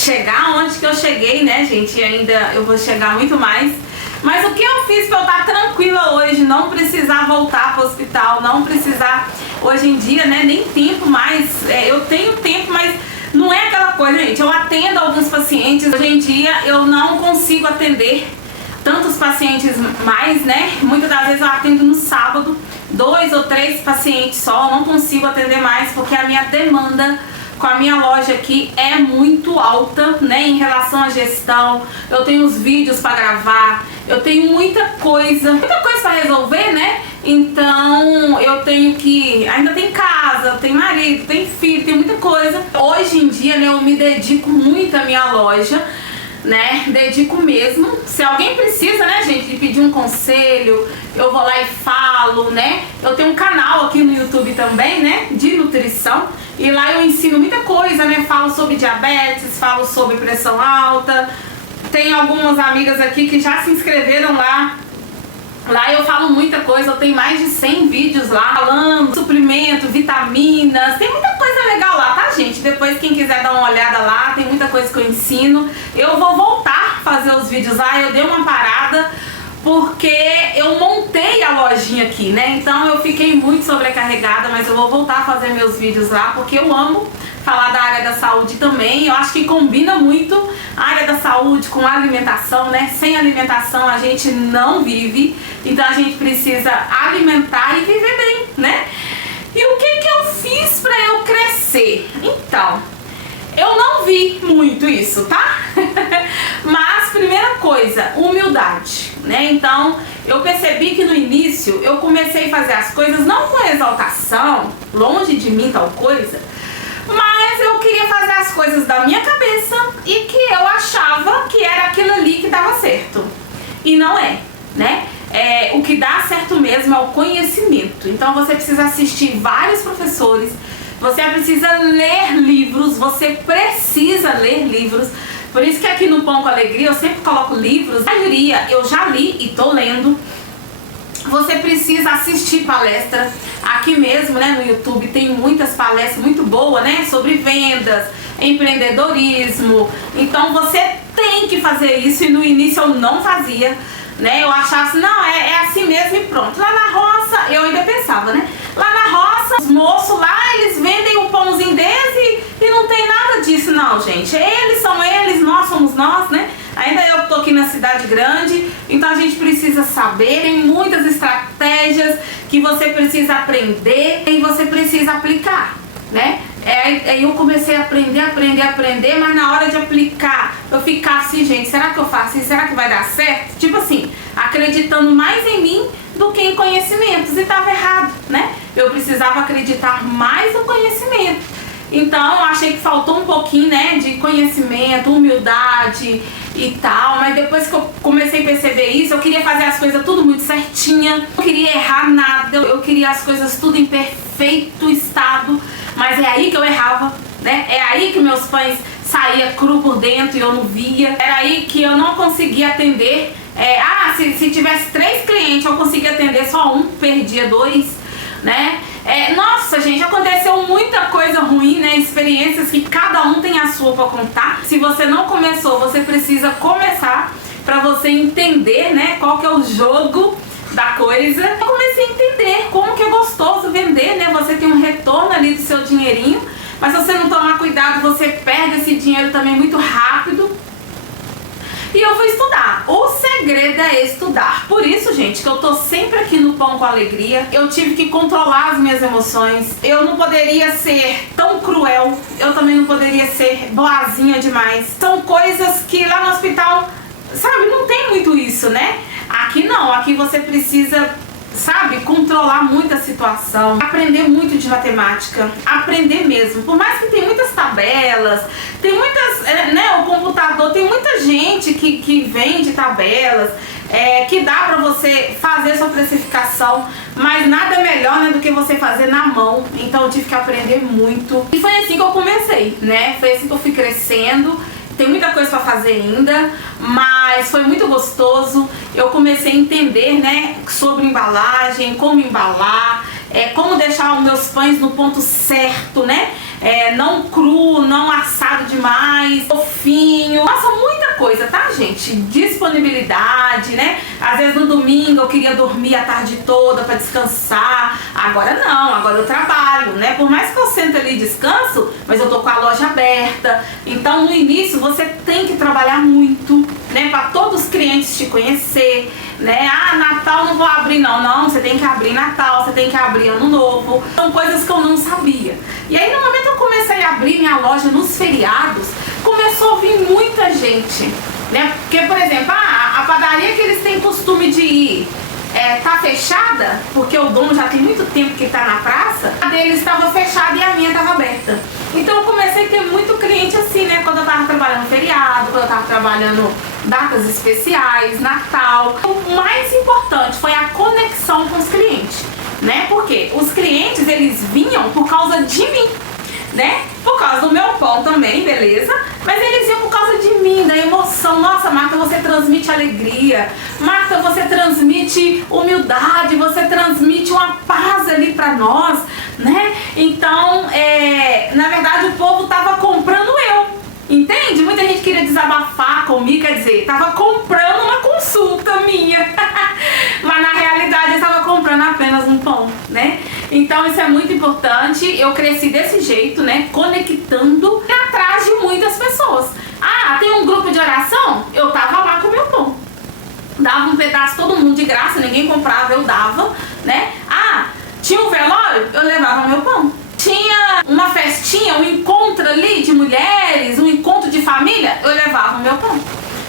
chegar onde que eu cheguei, né, gente? E ainda eu vou chegar muito mais. Mas o que eu fiz pra eu estar tranquila hoje, não precisar voltar pro hospital, não precisar, hoje em dia, né, nem tempo mais, eu tenho tempo, mas não é aquela coisa, gente, eu atendo alguns pacientes, hoje em dia eu não consigo atender tantos pacientes mais, né, muitas das vezes eu atendo no sábado, 2 ou 3 pacientes só, eu não consigo atender mais porque a minha demanda com a minha loja aqui é muito alta, né, em relação à gestão. Eu tenho os vídeos para gravar, eu tenho muita coisa para resolver, né? Então eu tenho que, ainda tem casa, tem marido, tem filho, tem muita coisa. Hoje em dia, né, eu me dedico muito à minha loja, né, dedico mesmo. Se alguém precisa, né, gente, de pedir um conselho, eu vou lá e falo, né. Eu tenho um canal aqui no YouTube também, né, de nutrição, e lá eu ensino muita coisa, né, falo sobre diabetes, falo sobre pressão alta. Tem algumas amigas aqui que já se inscreveram lá. Lá eu falo muita coisa, eu tenho mais de 100 vídeos lá falando suplemento, vitaminas, tem muita coisa legal lá, tá, gente? Depois quem quiser dar uma olhada lá, tem muita coisa que eu ensino. Eu vou voltar a fazer os vídeos lá, eu dei uma parada porque eu montei a lojinha aqui, né? Então eu fiquei muito sobrecarregada, mas eu vou voltar a fazer meus vídeos lá porque eu amo falar da área da saúde também. Eu acho que combina muito a área da saúde com a alimentação, né? Sem alimentação a gente não vive, então a gente precisa alimentar e viver bem, né? E o que eu fiz pra eu crescer? Então, eu não vi muito isso, tá? Mas, primeira coisa, humildade, né? Então, eu percebi que no início eu comecei a fazer as coisas não com exaltação, longe de mim tal coisa, mas eu queria fazer as coisas da minha cabeça e que eu achava que era aquilo ali que dava certo. E não é, né? O que dá certo mesmo é o conhecimento. Então você precisa assistir vários professores, você precisa ler livros, você precisa ler livros. Por isso que aqui no Pão com Alegria eu sempre coloco livros. A maioria eu já li e tô lendo. Você precisa assistir palestra. Aqui mesmo, né, no YouTube tem muitas palestras muito boas, né, sobre vendas, empreendedorismo. Então você tem que fazer isso, e no início eu não fazia, né? Eu achava assim, não, é assim mesmo e pronto. Lá na roça, eu ainda pensava, né? Lá na roça, os moços lá, eles vendem um pãozinho desse e não tem nada disso, não, gente. Eles são eles, nós somos nós, né? Ainda eu tô aqui na cidade grande, então a gente precisa saber, tem muitas estratégias que você precisa aprender e você precisa aplicar, né? Aí eu comecei a aprender, mas na hora de aplicar eu ficava assim, gente, será que eu faço isso? Será que vai dar certo? Tipo assim, acreditando mais em mim do que em conhecimentos, e tava errado, né? Eu precisava acreditar mais no conhecimento. Então eu achei que faltou um pouquinho, né, de conhecimento, humildade e tal, mas depois que eu comecei a perceber isso, eu queria fazer as coisas tudo muito certinha, não queria errar nada, eu queria as coisas tudo em perfeito estado, mas é aí que eu errava, né? É aí que meus pães saía cru por dentro e eu não via, era aí que eu não conseguia atender. Se tivesse 3 clientes eu conseguia atender só um, perdia 2, né? Nossa, gente, aconteceu muita coisa ruim, né? Experiências que cada um tem a sua pra contar. Se você não começou, você precisa começar pra você entender, né, qual que é o jogo da coisa. Eu comecei a entender como que é gostoso vender, né? Você tem um retorno ali do seu dinheirinho, mas se você não tomar cuidado, você perde esse dinheiro também muito rápido. E eu fui estudar. O segredo é estudar. Por isso, gente, que eu tô sempre aqui no Pão com Alegria. Eu tive que controlar as minhas emoções. Eu não poderia ser tão cruel. Eu também não poderia ser boazinha demais. São coisas que lá no hospital, sabe, não tem muito isso, né? Aqui não. Aqui você precisa, sabe, controlar muito a situação, aprender muito de matemática, aprender mesmo. Por mais que tem muitas tabelas, tem muitas, né, o computador, tem muita gente que vende tabelas, que dá pra você fazer sua precificação, mas nada melhor, né, do que você fazer na mão. Então eu tive que aprender muito. E foi assim que eu comecei, né? Foi assim que eu fui crescendo. Tem muita coisa pra fazer ainda, mas foi muito gostoso. Eu comecei a entender, né, sobre embalagem, como embalar, como deixar os meus pães no ponto certo, né? não cru, não assado demais, fofinho. Nossa, muita coisa, tá, gente? Disponibilidade, né? Às vezes no domingo eu queria dormir a tarde toda pra descansar. Agora não, agora eu trabalho, né? Por mais que eu sento ali e descanso, mas eu tô com a loja aberta. Então no início você tem que trabalhar muito, né? Pra todos os clientes te conhecer, né? Ah, Natal não vou abrir não. Não, você tem que abrir Natal, você tem que abrir Ano Novo. São coisas que eu não sabia. E aí no momento que eu comecei a abrir minha loja nos feriados, começou a vir muita gente, né? Porque, por exemplo, a padaria que eles têm costume de ir tá fechada, porque o dono já tem muito tempo que tá na praça, a dele estava fechada e a minha estava aberta. Então eu comecei a ter muito cliente assim, né? Quando eu tava trabalhando feriado, quando eu tava trabalhando datas especiais, Natal. O mais importante foi a conexão com os clientes, né? Porque os clientes, eles vinham por causa de mim, né? Por causa do meu pão também, beleza? Mas eles iam por causa de mim, da emoção. Nossa, Marta, você transmite alegria. Marta, você transmite humildade, você transmite uma paz ali pra nós, né? Então, na verdade, o povo tava comprando eu. Entende? Muita gente queria desabafar comigo, quer dizer, tava comprando uma consulta minha. Mas na realidade eu estava comprando apenas um pão, né? Então isso é muito importante. Eu cresci desse jeito, né? Conectando e atrás de muitas pessoas. Ah, tem um grupo de oração? Eu tava lá com o meu pão. Dava um pedaço todo mundo de graça, ninguém comprava, eu dava, né? Ah, tinha um velório? Eu levava meu pão. Tinha uma festinha, um encontro ali de mulheres, um encontro de família, eu levava o meu pão.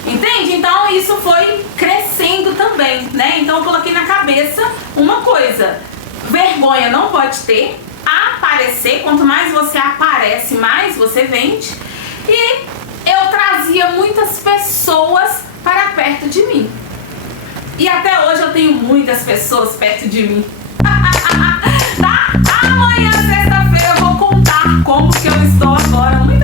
Entende? Então isso foi crescendo também, né? Então eu coloquei na cabeça uma coisa: vergonha não pode ter, aparecer, quanto mais você aparece, mais você vende. E eu trazia muitas pessoas para perto de mim. E até hoje eu tenho muitas pessoas perto de mim. Tá? Amanhã, sexta-feira, eu vou contar como que eu estou agora.